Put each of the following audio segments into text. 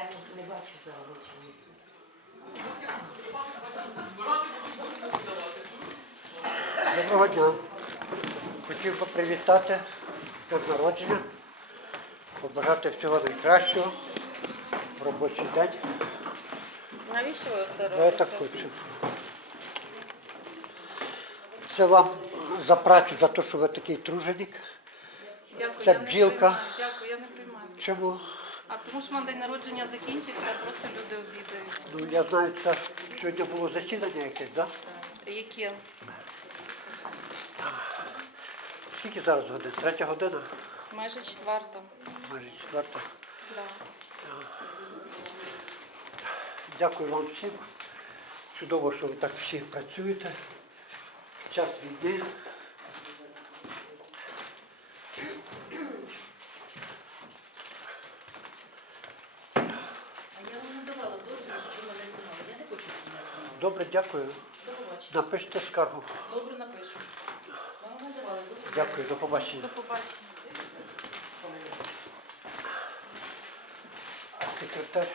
Я не, не бачу за робочим місцем. Доброго дня. Хотів би привітати день народження, побажати всього найкращого в робочий день. Навіщо ви це Я так хочу. Це вам за працю, за те, що ви такий труженик. Дякую, Це я не бджілка. приймаю. Дякую, я не приймаю. Чому? А тому що в день народження закінчиться, просто люди обідають. Ну, я знаю, це сьогодні було засідання якесь, так? Яке? Скільки зараз годин? Третя година? Майже четверта. Майже четверта. Да. Дякую вам всім. Чудово, що ви так всі працюєте. В час війни. А я вам не давала дозволу, щоб ви мене знімали. Я не хочу, щоб мене знімали. Добре, дякую. До побачення. Напишіть скаргу. Добре напишу. Вам дозволу. Дякую, до побачення. До побачення. А секретар.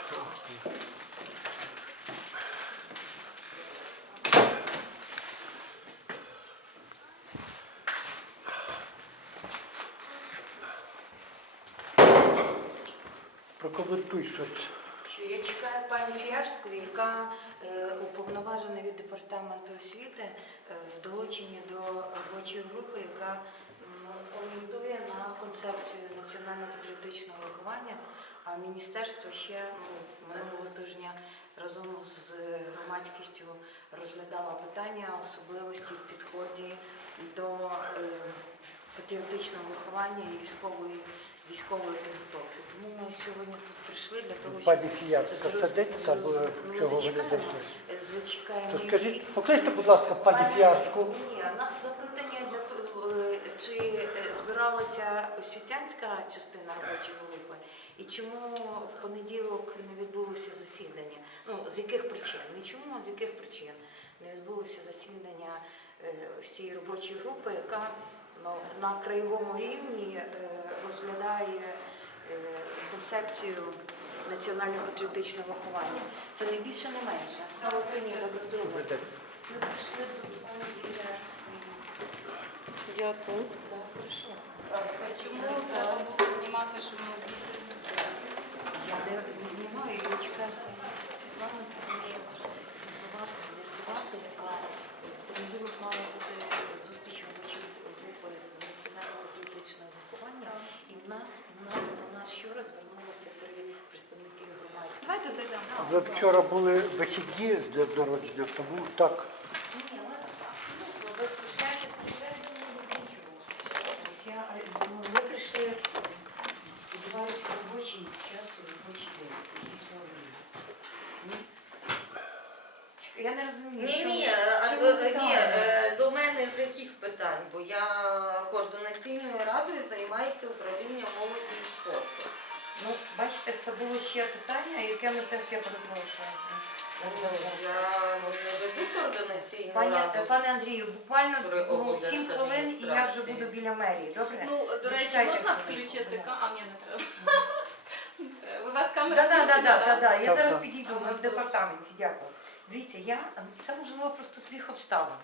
Прокоментуй щось. Що я чекаю пані Фіярську, яка е, уповноважена від департаменту освіти е, в долученні до робочої групи, яка орієнтує на концепцію національно-патріотичного виховання. А міністерство ще ну, минулого тижня разом з громадськістю розглядало питання особливості в підході до е, патріотичного виховання і військової військової підготовки. Тому ми сьогодні тут прийшли для того, щоб Пані Фіярська зро- там, зро- е, ну, чого ви не зачекаємо. зайшли? Зачекаємо. То її. скажіть, покличте, будь ласка, пані Фіярську. Ні, у нас запитання для того, е, чи е, збиралася освітянська частина робочої групи, і чому в понеділок не відбулося засідання? Ну, з яких причин? Не чому, а з яких причин не відбулося засідання е, всієї робочої групи, яка ну, на краєвому рівні е, розглядає е, концепцію національно-патріотичного виховання. Це не більше, не менше. Слава Україні, доброго здоров'я. Ми прийшли до. Я тут. Хорошо. Чому треба було знімати, що ми обідаємо? Я не, знімаю, я чекаю тому що з'ясувати, з'ясувати, а в понеділок мала бути зустріч робочої групи з національно-патріотичного виховання, і в нас, до нас вчора звернулися три представники громадськості. Давайте зайдемо. Ви вчора були вихідні з днем народження, тому так. Ні, але без підтверджень, без Я, е, ну, ми прийшли, сподіваюся, робочий час, робочий день, якийсь? Чекай, Я не розумію. Ні, чому- ні, ви ні, там? е, до мене з яких питань? Бо я координаційною радою займається управлінням молоді і спорту. Ну, бачите, це було ще питання, яке ми теж я перепрошую. Я не веду координаційну Пані, раду. пане Андрію, буквально При ну, 7 хвилин і я вже облдержадміністрації. буду біля мерії, добре? Ну, до речі, Зачекайте можна хвилинку, включити будь ка- ласка. А, ні, не треба. Не треба. У вас камера включена, так, так, так. Я Так, зараз так. підійду, ми в департаменті, дякую. Дивіться, я це можливо просто збіг обставин.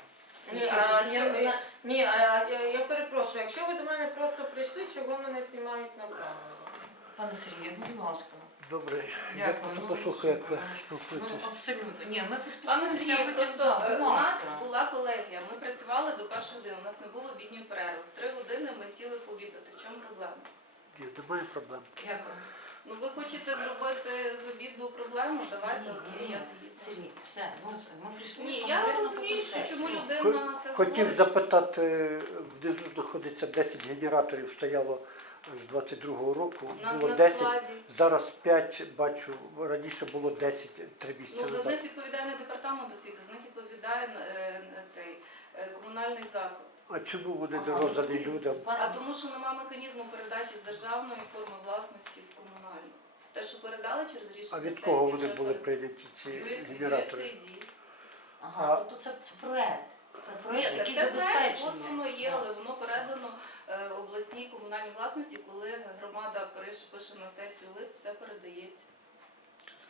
Ні, а, я не ні, а, я, я перепрошую, якщо ви до мене просто прийшли, чого мене знімають на камеру? Пане Сергію, ну, будь ласка. Добре. Я Дякую. просто Ну, послухаю, як ви Ну, спілкуєтесь. абсолютно. Ні, ми Пане поспілкуємося, Сергію, ви просто да, е, будь у нас ласка. була колегія, ми працювали до першої години, у нас не було обідньої перерви. В три години ми сіли пообідати. В чому проблема? Ні, немає проблем. Дякую. Ну ви хочете зробити з обіду проблему? Давайте, окей, я з'їду. Сергій, все, ну, ми прийшли. Ні, я конкретно по розумію, що концепції. чому людина це Хотів говорить. запитати, внизу знаходиться 10 генераторів, стояло з 22-го року, На, було на 10, складі. зараз 5, бачу, раніше було 10, 3 місяці Ну, за назад. них відповідає не департамент освіти, за них відповідає е, цей е, комунальний заклад. А чому вони не роздані людям? А тому, що немає механізму передачі з державної форми власності в комунальну. Те, що передали через рішення А від кого вони були прийняті ці генератори? USAID. Ага, тобто це, це проект. Це Ні, проект, який забезпечує. от воно є, але воно передано е, обласній комунальній власності, коли громада пише на сесію лист, все передається.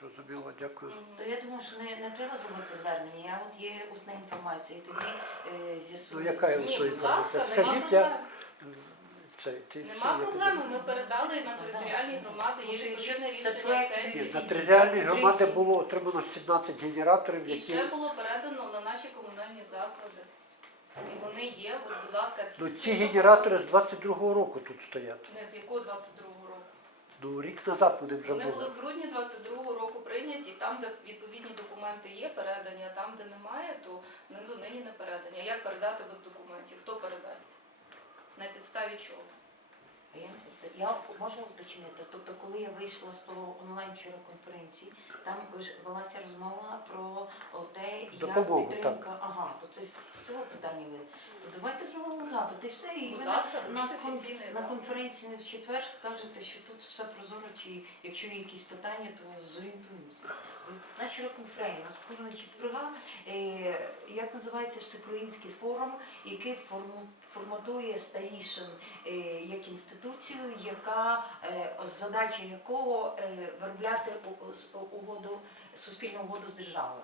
Зрозуміло, дякую. То я думаю, що не, не треба зробити звернення. Я от є усна інформація, і тоді е, Ну, яка є Ні, усна будь ласка, інформація? нема Скажіть, я проблем. ти Нема я проблеми. Ми передали на територіальні громади. Є Може, відповідне це рішення проект Ні, сесії. на Ці територіальній діти, громади було отримано 17 генераторів, І які ще було передано на наші комунальні заклади. І вони є, от, будь ласка, ну, ці що- генератори з 22-го року тут стоять. Не, з якого 22-го року? Ну, рік назад вони вже Вони були в грудні 22-го року прийняті, там, де відповідні документи є, передані, а там, де немає, то вони до нині не передані. Як передати без документів? Хто передасть? На підставі чого? Я, я можу уточнити. Тобто, коли я вийшла з того онлайн вчора конференції, там ж велася розмова про те, як підтримка. Це з цього питання ви. То давайте зробимо запит і все. І Будь ви ласка, на, робіть кон- офіційний на запит. конференції в четвер скажете, що тут все прозоро, чи якщо є якісь питання, то зорієнтуємося. Наш конференція, у нас кожного четверга, е, як називається всеукраїнський форум, який форму- форматує старішин е, як інституцію, яка е, задача якого е, виробляти у- с- угоду, суспільну угоду з державою.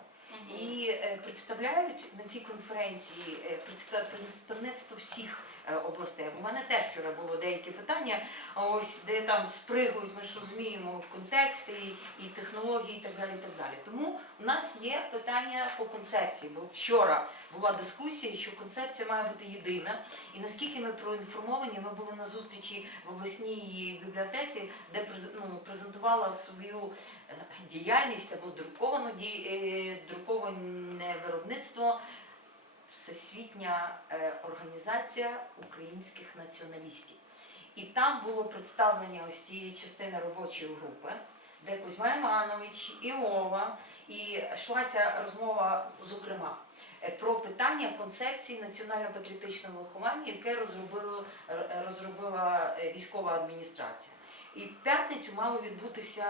І е, представляють на цій конференції е, представ- представництво всіх е, областей. У мене теж вчора було деякі питання, ось де там спригують, ми ж розуміємо контексти і, технології, і так далі. І так далі. Тому у нас є питання по концепції, бо вчора була дискусія, що концепція має бути єдина. І наскільки ми проінформовані, ми були на зустрічі в обласній бібліотеці, де ну, презентувала свою діяльність або друковану ді- е, друковане виробництво Всесвітня е, організація українських націоналістів. І там було представлення ось цієї частини робочої групи, де Кузьма Іванович, Іова, і йшлася розмова, зокрема, е, про питання концепції національно-патріотичного виховання, яке е, розробила е, військова адміністрація. І в п'ятницю мало відбутися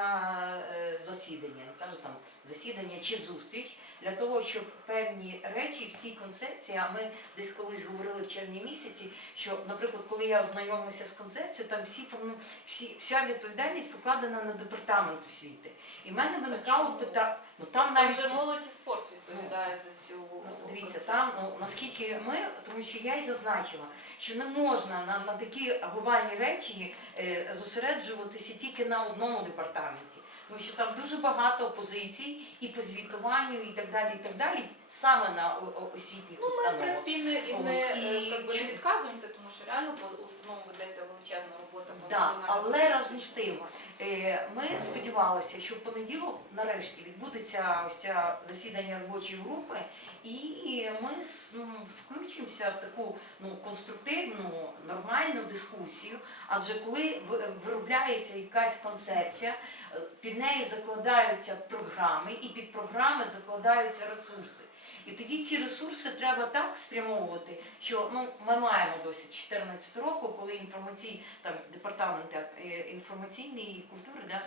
е, засідання, кажу там засідання чи зустріч для того, щоб певні речі в цій концепції, а ми десь колись говорили в червні місяці, що, наприклад, коли я ознайомилася з концепцією, там всі, повно- всі вся відповідальність покладена на департамент освіти. І в мене виникало питання, ну там Там навіть молодь і спорт відповідає за цю Ну, Дивіться, там ну, наскільки ми, тому що я і зазначила, що не можна на, на такі глобальні речі е, зосереджуватися тільки на одному департаменті. Тому що там дуже багато позицій і по звітуванню, і так далі, і так далі, саме на освітніх Ну, ми, в принципі, і не, і не, е, і как би, не відказуємося, тому що реально по установу ведеться величезна робота. Да, але разом з тим, Е, Ми сподівалися, що в понеділок нарешті відбудеться ось ця засідання робочої групи, і ми ну, включимося в таку ну, конструктивну, нормальну дискусію. Адже коли виробляється якась концепція, е, неї закладаються програми, і під програми закладаються ресурси. І тоді ці ресурси треба так спрямовувати, що ну ми маємо досить 14 року, коли інформаційний там департамент е, інформаційної культури, да,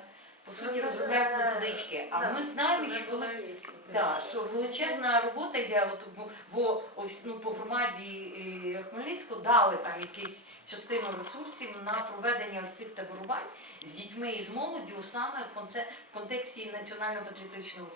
по суті Ну, розробляють методички. А ми знаємо, що журналістські, Да, що величезна робота йде, от, бо, бо ось ну, по громаді Хмельницького дали там якусь частину ресурсів на проведення ось цих таборувань з дітьми і з молоддю саме в, конце, в контексті національно-патріотичного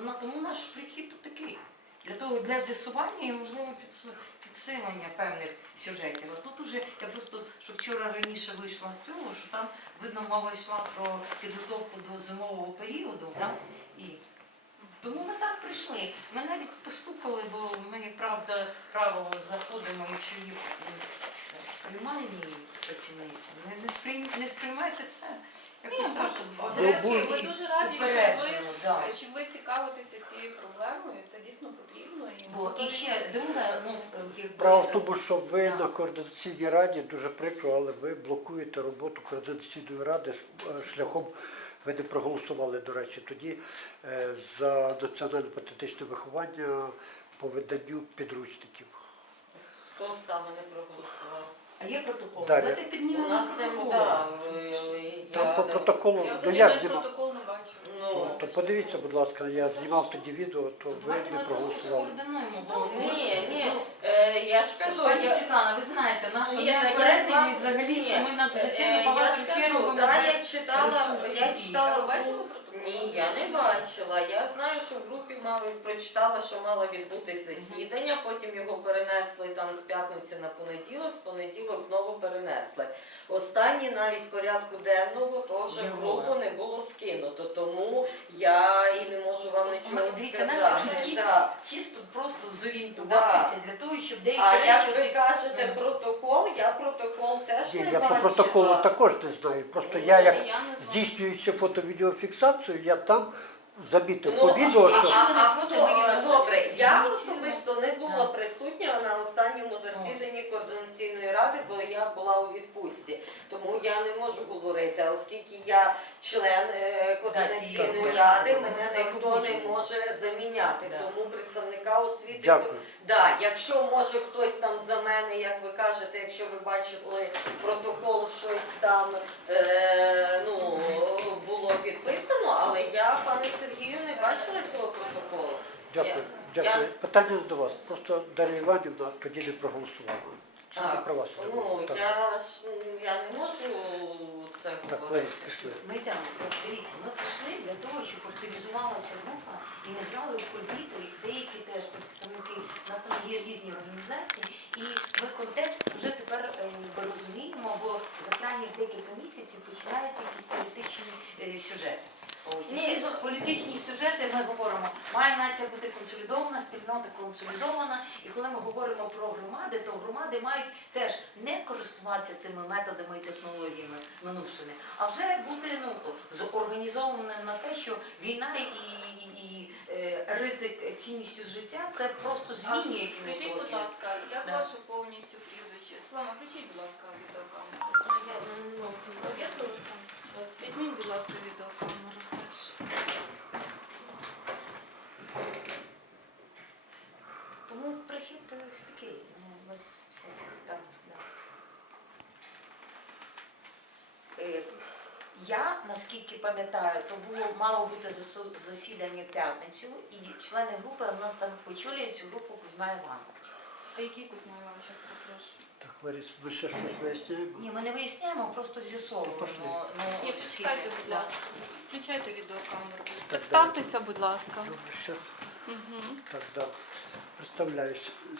на тому наш прихід тут такий. Для того для з'ясування і можливо підсу- підсилення певних сюжетів. А тут уже я просто що вчора раніше вийшла з цього, що там видно мова йшла про підготовку до зимового періоду. Да? І тому ми так прийшли. Ми навіть постукали, бо ми, правда, правило заходимо, якщо є м, приймальні працівниці. Не, не, сприйм- не сприймайте це. Ні. Ну, Ми дуже раді, що ви, упереджено. Да. що ви цікавитеся цією проблемою. Це дійсно потрібно. І ми Бо готові і ще друге, ну якби Справа в тому, що ви на координаційній раді дуже прикро, але ви блокуєте роботу координаційної ради е, шляхом. Ви не проголосували, до речі, тоді е, за національно-патріотичне виховання по виданню підручників. Хто саме не проголосував? А є протокол. Далі. Давайте У піднімемо нас не протокол. да, ви- Там я по не- протоколу, Я ну я знімав. протокол не бачу. Ну, То подивіться, будь ласка, я знімав тоді відео, то ви Давайте не ми просто проголосували. скоординуємо. бо Ні, ні, ну, е, я ж кажу, Пані я, Світлана, ви знаєте, наша Ні, так я неопередність знаю, взагалі, ні. що ми Е, надзвичайно я багато ж кажу, да, я читала, я читала бачили протокол? Ні, я не бачила. Я знаю, що в групі мали прочитала, що мало відбутись засідання, потім його перенесли там з п'ятниці на понеділок, з понеділок знову перенесли. Останній навіть порядку денного теж в групу не було скинуто, тому я і не можу вам нічого Ми- дивіться, наш сказати. Так. Чисто просто зорієнтуватися для того, щоб деякі А речі. як ви от- кажете Мгм. протокол, я протокол теж Ні, не я по протоколу також не знаю. Просто я як Я не знаю. я там замітив Ну, по відео, а, що а, а, а добре, я особисто не була присутня на останньому засіданні ради, бо я була у відпустці. Тому я не можу говорити, а оскільки я член е, координаційної ради, мене ніхто не може заміняти. Да. Тому представника освіти Дякую. Да, якщо може хтось там за мене, як ви кажете, якщо ви бачили протокол, щось там е, ну, було підписано, але я, пане Сергію, не бачила цього протоколу. дякую. Дякую. я- Питання до вас. Просто Дар'я Іванівна тоді не проголосувала. Не про вас. Ну, Так. я ж ну, я не можу це Так, говорити. Пішли. Ми йдемо, от дивіться, ми прийшли для того, щоб активізувалася група і не грали в кульбіти, деякі теж представники, у нас там є різні організації, і ми контекст вже тепер е, розуміємо, бо за крайні декілька місяців починаються якісь політичні е, сюжети. Ось і Ні, ці ну- політичні сюжети ми говоримо, має нація бути консолідована, спільнота консолідована. І коли ми говоримо про громади, то громади мають теж не користуватися тими методами і технологіями минувшими, а вже бути ну зорганізованим на те, що війна і, і, і е, ризик цінністю життя це просто змінює Скажіть, будь ласка, як Да. ваше повністю прізвище? Слава, включіть, будь ласка, відеокамеру. Є телефон? Візьміть, будь ласка, відеокамеру теж. Тому прихід е, ось такий, ну. Е, Я, наскільки пам'ятаю, то було мало бути засу- засідання п'ятницю, і члени групи у нас там очолює цю групу Кузьма Іванович. А який Кузьма Іванович, я попрошу? Так, Ларіс, ви ще щось виясняємо. Ні, ми не виясняємо, просто з'ясовуємо. Пошли. Ну, Ні, скільки- почекайте, будь ласка. Включайте відеокамеру. Представтеся, будь ласка. Добре, все. Угу. Так, да. Представляюсь.